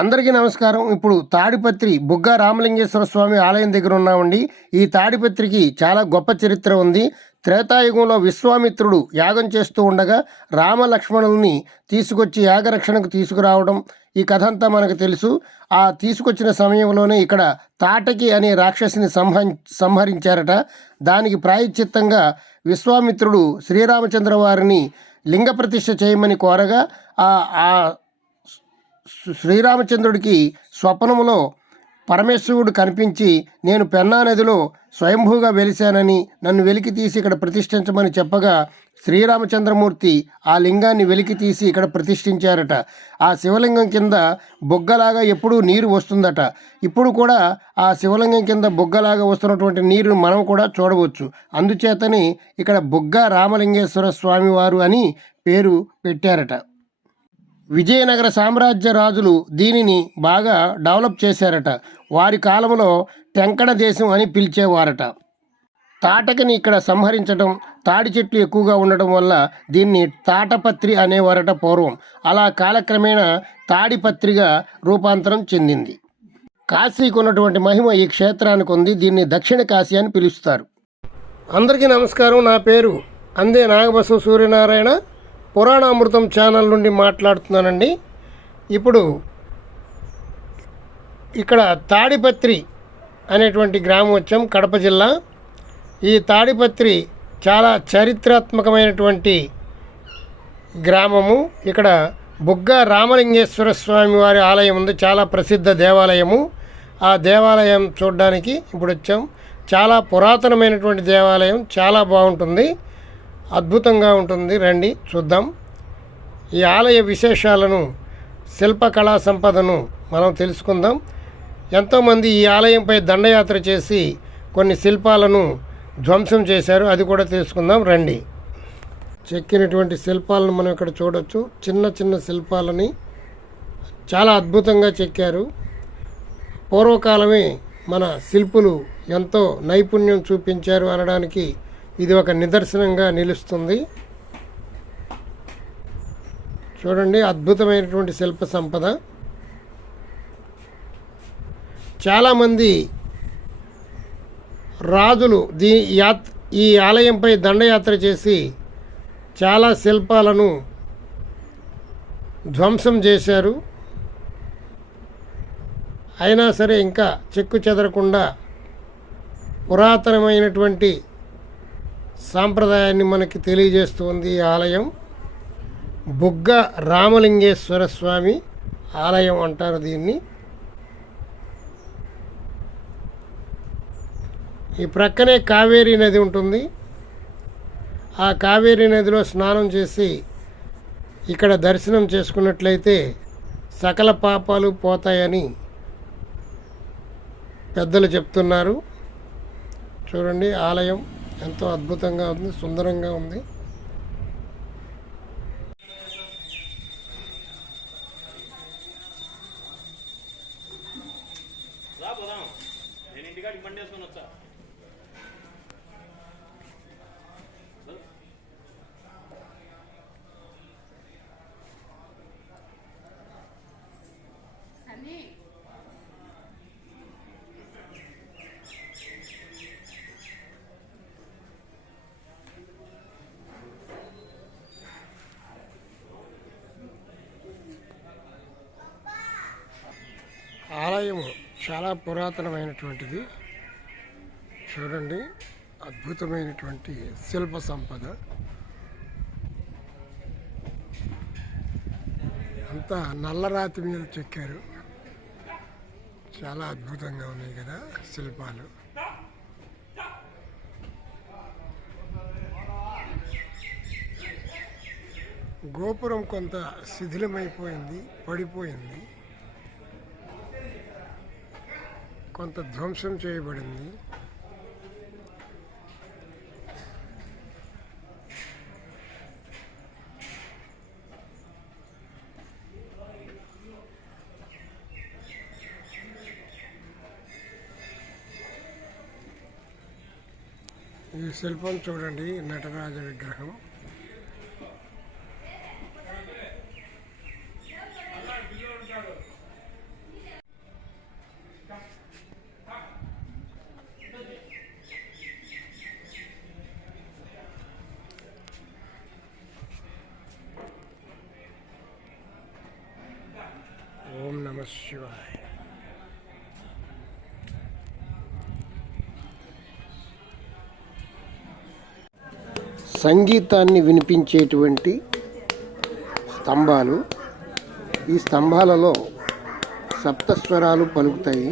అందరికీ నమస్కారం. ఇప్పుడు తాడిపత్రి బుగ్గ రామలింగేశ్వర స్వామి ఆలయం దగ్గర ఉన్నామండి. ఈ తాడిపత్రికి చాలా గొప్ప చరిత్ర ఉంది. త్రేతాయుగంలో విశ్వామిత్రుడు యాగం చేస్తూ ఉండగా రామలక్ష్మణుల్ని తీసుకొచ్చి యాగరక్షణకు తీసుకురావడం ఈ కథ అంతా మనకు తెలుసు. ఆ తీసుకొచ్చిన సమయంలోనే ఇక్కడ తాటకి అనే రాక్షసిని సంహరించారట. దానికి ప్రాయశ్చిత్తంగా విశ్వామిత్రుడు శ్రీరామచంద్ర వారిని లింగ ప్రతిష్ఠ చేయమని కోరగా ఆ శ్రీరామచంద్రుడికి స్వప్నములో పరమేశ్వరుడు కనిపించి, నేను పెన్నా నదిలో స్వయంభూగా వెలిశానని నన్ను వెలికి తీసి ఇక్కడ ప్రతిష్ఠించమని చెప్పగా శ్రీరామచంద్రమూర్తి ఆ లింగాన్ని వెలికి తీసి ఇక్కడ ప్రతిష్ఠించారట. ఆ శివలింగం కింద బొగ్గలాగా ఎప్పుడూ నీరు వస్తుందట. ఇప్పుడు కూడా ఆ శివలింగం కింద బొగ్గలాగా వస్తున్నటువంటి నీరును మనం కూడా చూడవచ్చు. అందుచేతని ఇక్కడ బుగ్గ రామలింగేశ్వర స్వామివారు అని పేరు పెట్టారట. విజయనగర సామ్రాజ్య రాజులు దీనిని బాగా డెవలప్ చేశారట. వారి కాలంలో టెంకణ దేశం అని పిలిచేవారట. తాటకిని ఇక్కడ సంహరించడం, తాడి చెట్లు ఎక్కువగా ఉండడం వల్ల దీన్ని తాటపత్రి అనేవారట పూర్వం. అలా కాలక్రమేణా తాడిపత్రిగా రూపాంతరం చెందింది. కాశీకి ఉన్నటువంటి మహిమ ఈ క్షేత్రానికి ఉంది. దీన్ని దక్షిణ కాశీ అని పిలుస్తారు. అందరికీ నమస్కారం. నా పేరు అందే నాగబసవ సూర్యనారాయణ. పురాణామృతం ఛానల్ నుండి మాట్లాడుతున్నానండి. ఇప్పుడు ఇక్కడ తాడిపత్రి అనేటువంటి గ్రామం వచ్చాం, కడప జిల్లా. ఈ తాడిపత్రి చాలా చారిత్రాత్మకమైనటువంటి గ్రామము. ఇక్కడ బుగ్గ రామలింగేశ్వర స్వామి వారి ఆలయం ఉంది, చాలా ప్రసిద్ధ దేవాలయము. ఆ దేవాలయం చూడడానికి ఇప్పుడు వచ్చాం. చాలా పురాతనమైనటువంటి దేవాలయం, చాలా బాగుంటుంది, అద్భుతంగా ఉంటుంది. రండి చూద్దాం. ఈ ఆలయ విశేషాలను, శిల్పకళా సంపదను మనం తెలుసుకుందాం. ఎంతోమంది ఈ ఆలయంపై దండయాత్ర చేసి కొన్ని శిల్పాలను ధ్వంసం చేశారు, అది కూడా తెలుసుకుందాం రండి. చెక్కినటువంటి శిల్పాలను మనం ఇక్కడ చూడవచ్చు. చిన్న చిన్న శిల్పాలని చాలా అద్భుతంగా చెక్కారు. పూర్వకాలమే మన శిల్పులు ఎంతో నైపుణ్యం చూపించారు అనడానికి ఇది ఒక నిదర్శనంగా నిలుస్తుంది. చూడండి, అద్భుతమైనటువంటి శిల్ప సంపద. చాలామంది రాజులు ఈ ఆలయంపై దండయాత్ర చేసి చాలా శిల్పాలను ధ్వంసం చేశారు. అయినా సరే ఇంకా చెక్కు చెదరకుండా పురాతనమైనటువంటి సాంప్రదాయాన్ని మనకి తెలియజేస్తుంది ఈ ఆలయం. బుగ్గ రామలింగేశ్వర స్వామి ఆలయం అంటారు దీన్ని. ఈ ప్రక్కనే కావేరీ నది ఉంటుంది. ఆ కావేరీ నదిలో స్నానం చేసి ఇక్కడ దర్శనం చేసుకున్నట్లయితే సకల పాపాలు పోతాయని పెద్దలు చెప్తున్నారు. చూడండి, ఆలయం ఎంతో అద్భుతంగా ఉంది, సుందరంగా ఉంది. ఆలయము చాలా పురాతనమైనటువంటిది. చూడండి, అద్భుతమైనటువంటి శిల్ప సంపద. అంతా నల్లరాతి మీద చెక్కారు. చాలా అద్భుతంగా ఉన్నాయి కదా శిల్పాలు. గోపురం కొంత శిథిలమైపోయింది, పడిపోయింది, కొంత ధ్వంసం చేయబడింది. ఈ శిల్పం చూడండి, నటరాజ విగ్రహం. శివాయ. సంగీతాన్ని వినిపించేటువంటి స్తంభాలు. ఈ స్తంభాలలో సప్తస్వరాలు పలుకుతాయి.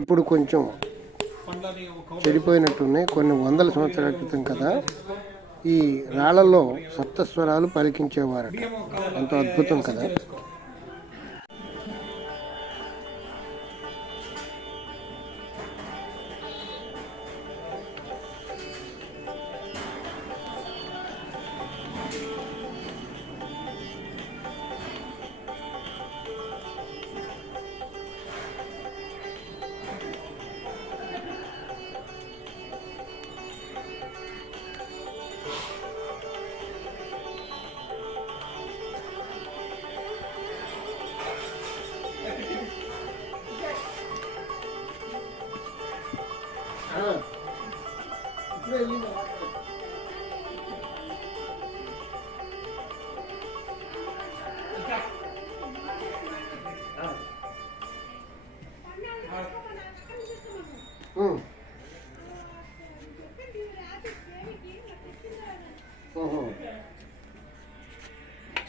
ఇప్పుడు కొంచెం చెడిపోయినట్టున్నాయి, కొన్ని వందల సంవత్సరాల క్రితం కదా. ఈ రాళ్లలో సప్తస్వరాలు పలికించేవారట. ఎంతో అద్భుతం కదా.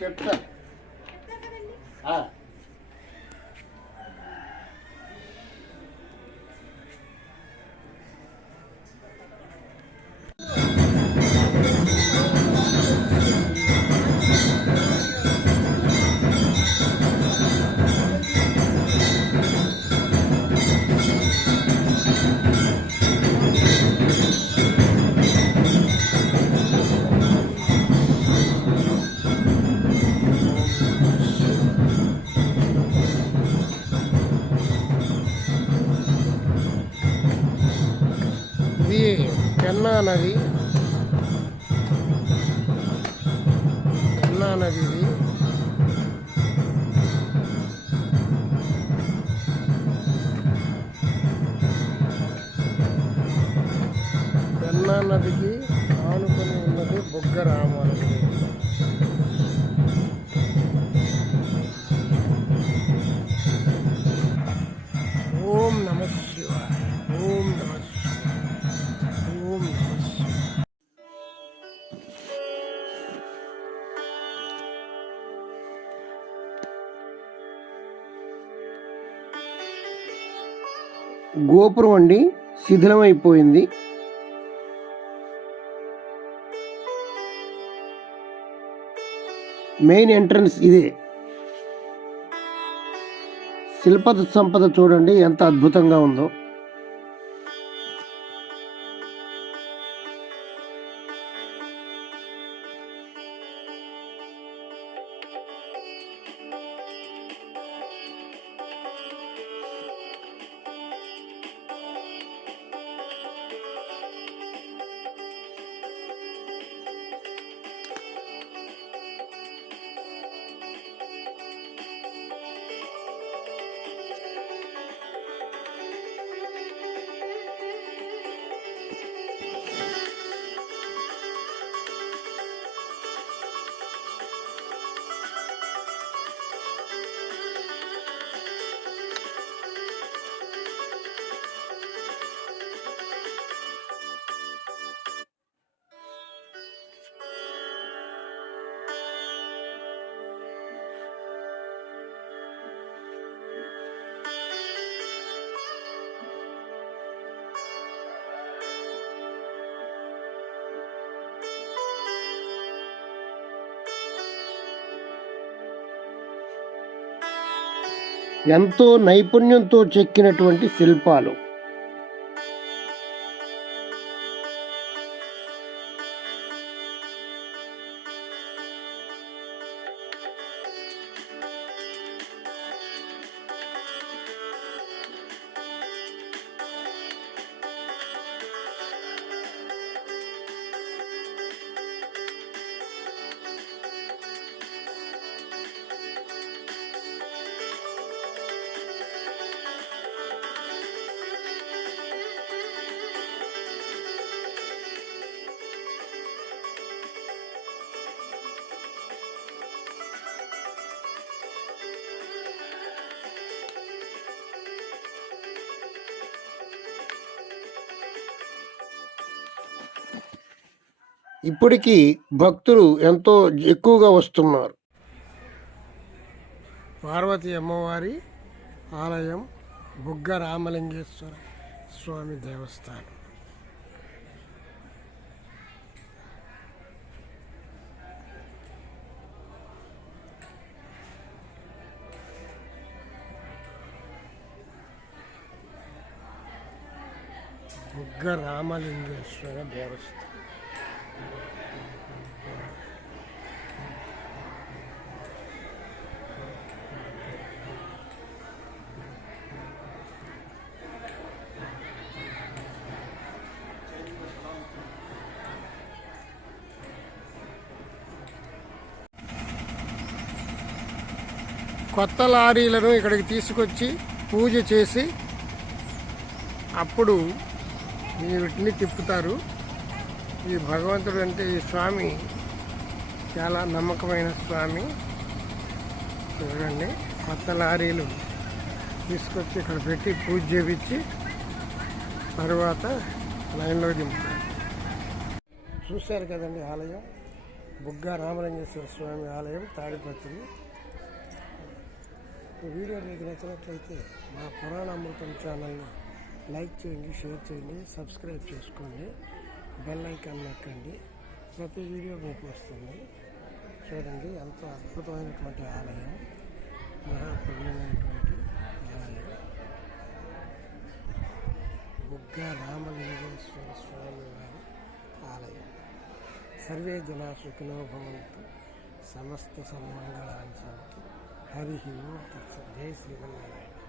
చెప్తా. ఇది పెన్నా నది. పెన్నా నది ఇది. పెన్నా నదికి ఆనుకొని ఉన్నది బుగ్గ రామాలయం. ఓం నమః శివాయ. ఓం నమః గోపురం అండి శిథిలమైపోయింది. మెయిన్ ఎంట్రన్స్ ఇదే. శిల్ప సంపద చూడండి ఎంత అద్భుతంగా ఉందో. ఎంతో నైపుణ్యంతో చెక్కినటువంటి శిల్పాలు. ఇప్పటికీ భక్తులు ఎంతో ఎక్కువగా వస్తున్నారు. పార్వతీ అమ్మవారి ఆలయం, బుగ్గ రామలింగేశ్వర స్వామి దేవస్థానం. బుగ్గ రామలింగేశ్వర దేవస్థానం. కొత్త లారీలను ఇక్కడికి తీసుకొచ్చి పూజ చేసి అప్పుడు వీటిని తిప్పుతారు. ఈ భగవంతుడు అంటే ఈ స్వామి చాలా నమ్మకమైన స్వామి. చూడండి, కొత్త లారీలు తీసుకొచ్చి ఇక్కడ పెట్టి పూజ చేపించి తర్వాత లైన్లో దింపుతారు. చూశారు కదండి ఆలయం, బుగ్గ రామలింగేశ్వర స్వామి ఆలయం, తాడిపత్రి. ఈ వీడియో మీకు నచ్చినట్లయితే మా పురాణామృతం ఛానల్ని లైక్ చేయండి, షేర్ చేయండి, సబ్స్క్రైబ్ చేసుకోండి, బెల్ ఐకాన్ నొక్కండి. ప్రతి వీడియో మీకు వస్తుంది. చూడండి, ఎంతో అద్భుతమైనటువంటి ఆలయం, మహాపుణ్యమైనటువంటి ఆలయం, బుగ్గ రామలింగేశ్వర స్వామి వారి ఆలయం. సర్వే జనా సుఖినో భవంతు, సమస్త సన్మంగళాని సంతు. హరి ఓం తత్సత్. జై శ్రీమన్నారాయణ.